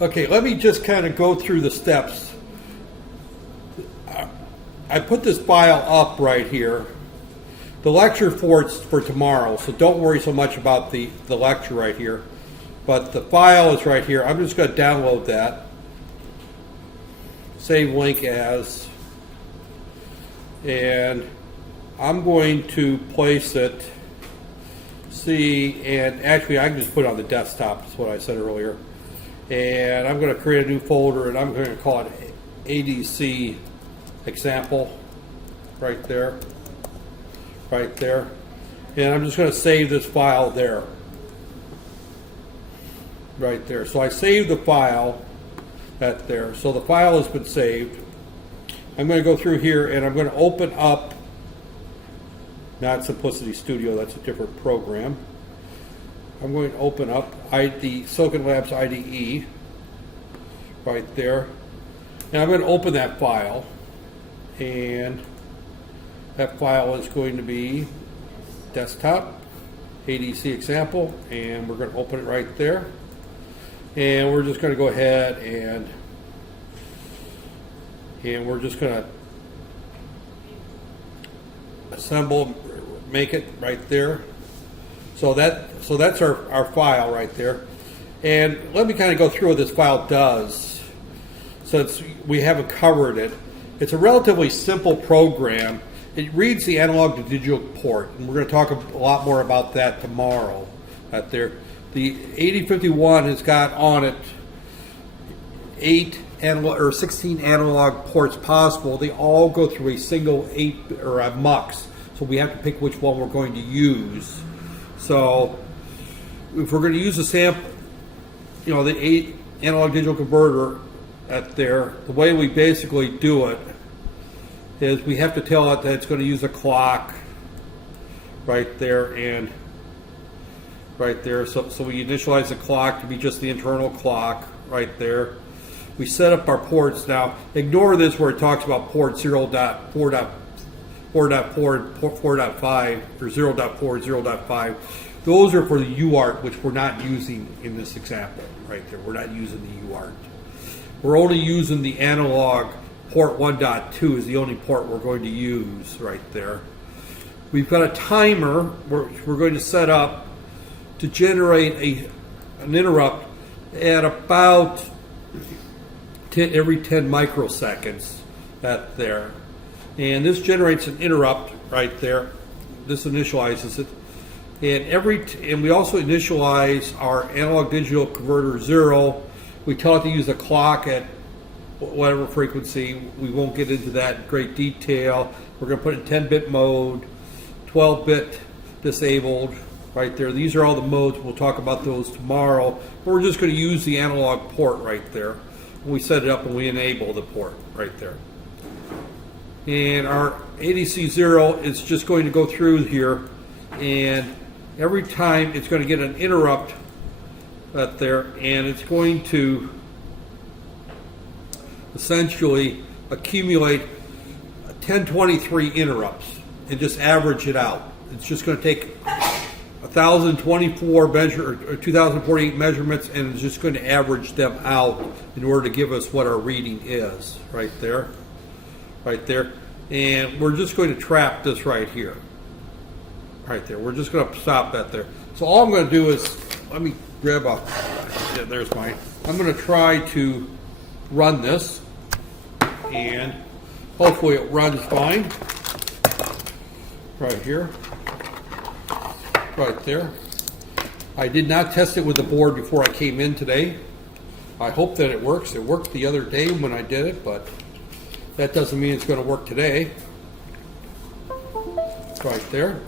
Okay, let me just kind of go through the steps. I put this file up right here. The lecture for it's for tomorrow, so don't worry so much about the lecture right here. But the file is right here. I'm just going to download that. Save link as. And I'm going to place it. See, and actually I can just put it on the desktop, that's what I said earlier. And I'm going to create a new folder, and I'm going to call it ADC example right there. And I'm just going to save this file there. Right there. So I saved the file that there. So the file has been saved. I'm going to go through here and I'm going to open up, not Simplicity Studio, that's a different program. I'm going to open up Silicon Labs IDE right there. And I'm going to open that file. And that file is going to be desktop, ADC example, and we're going to open it right there. And we're just going to go ahead and we're just going to assemble, make it right there. So that's our file right there. And let me kind of go through what this file does, since we haven't covered it. It's a relatively simple program. It reads the analog to digital port, and we're going to talk a lot more about that tomorrow. Out there, the 8051 has got on it 16 analog ports possible. They all go through a single 8 or a MUX, so we have to pick which one we're going to use. So if we're going to use a sample, the 8 analog digital converter at there, the way we basically do it is we have to tell it that it's going to use a clock right there and right there. So we initialize the clock to be just the internal clock right there. We set up our ports. Now, ignore this where it talks about port 0.4.4, 4.5 or 0.4, 0.5. Those are for the UART, which we're not using in this example right there. We're not using the UART. We're only using the analog. Port 1.2 is the only port we're going to use right there. We've got a timer we're going to set up to generate an interrupt at about every 10 microseconds at there. And this generates an interrupt right there. This initializes it. And we also initialize our analog digital converter 0. We tell it to use a clock at whatever frequency. We won't get into that in great detail. We're going to put it in 10-bit mode, 12-bit disabled right there. These are all the modes. We'll talk about those tomorrow. We're just going to use the analog port right there. We set it up and we enable the port right there. And our ADC 0 is just going to go through here, and every time it's going to get an interrupt right there, and it's going to essentially accumulate 1023 interrupts and just average it out. It's just going to take 1,024 or 2,048 measurements, and it's just going to average them out in order to give us what our reading is right there. And we're just going to trap this right here. Right there. We're just going to stop that there. So all I'm going to do is, let me grab there's mine. I'm going to try to run this, and hopefully it runs fine. Right here. Right there. I did not test it with the board before I came in today. I hope that it works. It worked the other day when I did it, but that doesn't mean it's going to work today. Right there.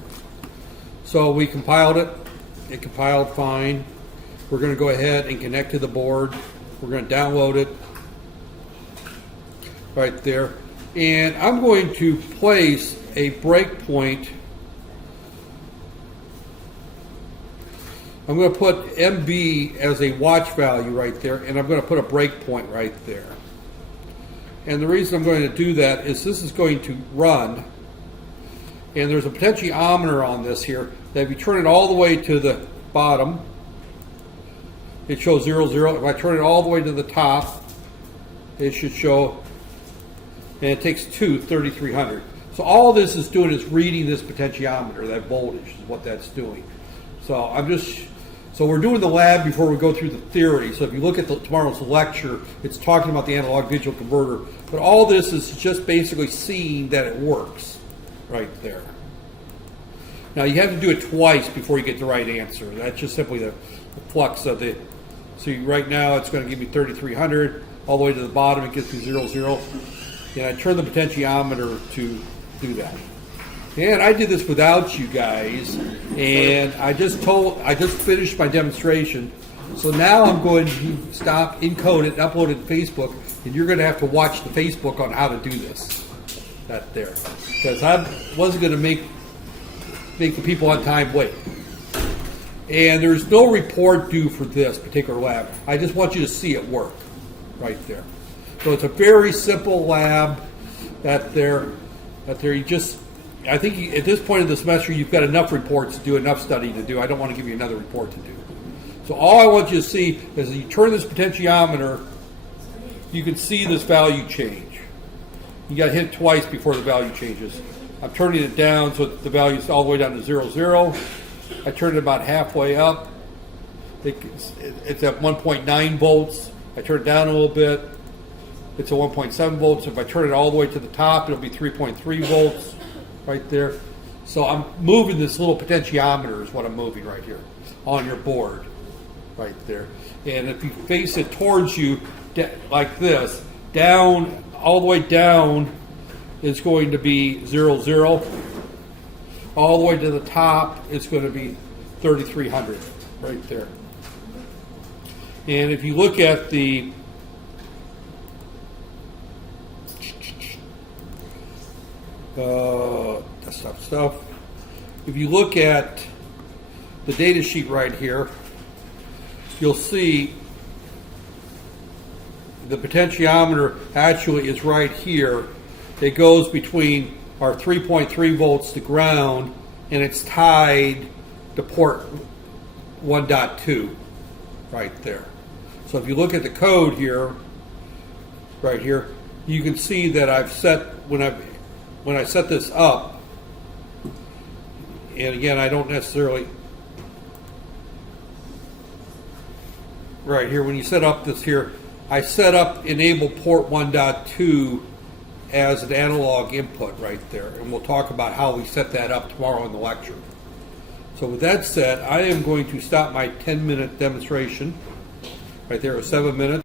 So we compiled it. It compiled fine. We're going to go ahead and connect to the board. We're going to download it. Right there. And I'm going to place a breakpoint. I'm going to put MB as a watch value right there, and I'm going to put a breakpoint right there. And the reason I'm going to do that is this is going to run, and there's a potentiometer on this here that if you turn it all the way to the bottom, it shows 0, 0. If I turn it all the way to the top, it should show, and it takes 3300. So all this is doing is reading this potentiometer, that voltage is what that's doing. So we're doing the lab before we go through the theory. So if you look at tomorrow's lecture, it's talking about the analog digital converter. But all this is just basically seeing that it works right there. Now you have to do it twice before you get the right answer. That's just simply the flux of the, so right now it's going to give me 3300. All the way to the bottom it gives me 0, 0. And I turn the potentiometer to do that. And I did this without you guys, and I just finished my demonstration. So now I'm going to stop, encode it, and upload it to Facebook, and you're going to have to watch the Facebook on how to do this. That there. Because I wasn't going to make the people on time wait. And there's no report due for this particular lab. I just want you to see it work right there. So it's a very simple lab that there you just, I think at this point of the semester you've got enough reports to do, enough study to do. I don't want to give you another report to do. So all I want you to see is you turn this potentiometer, you can see this value change. You got to hit it twice before the value changes. I'm turning it down so the value is all the way down to 0, 0. I turn it about halfway up. It's at 1.9 volts. I turn it down a little bit. It's at 1.7 volts. If I turn it all the way to the top, it'll be 3.3 volts right there. So I'm moving this little potentiometer is what I'm moving right here on your board right there. And if you face it towards you like this, down, all the way down is going to be 0, 0. All the way to the top, it's going to be 3300 right there. And if you look at the desktop stuff, if you look at the data sheet right here, you'll see the potentiometer actually is right here. It goes between our 3.3 volts to ground, and it's tied to port 1.2 right there. So if you look at the code here, right here, you can see that I've set, when I set this up, and again, I don't necessarily, right here, when you set up this here, I set up enable port 1.2 as an analog input right there, and we'll talk about how we set that up tomorrow in the lecture. So with that said, I am going to stop my 10-minute demonstration right there at 7 minutes.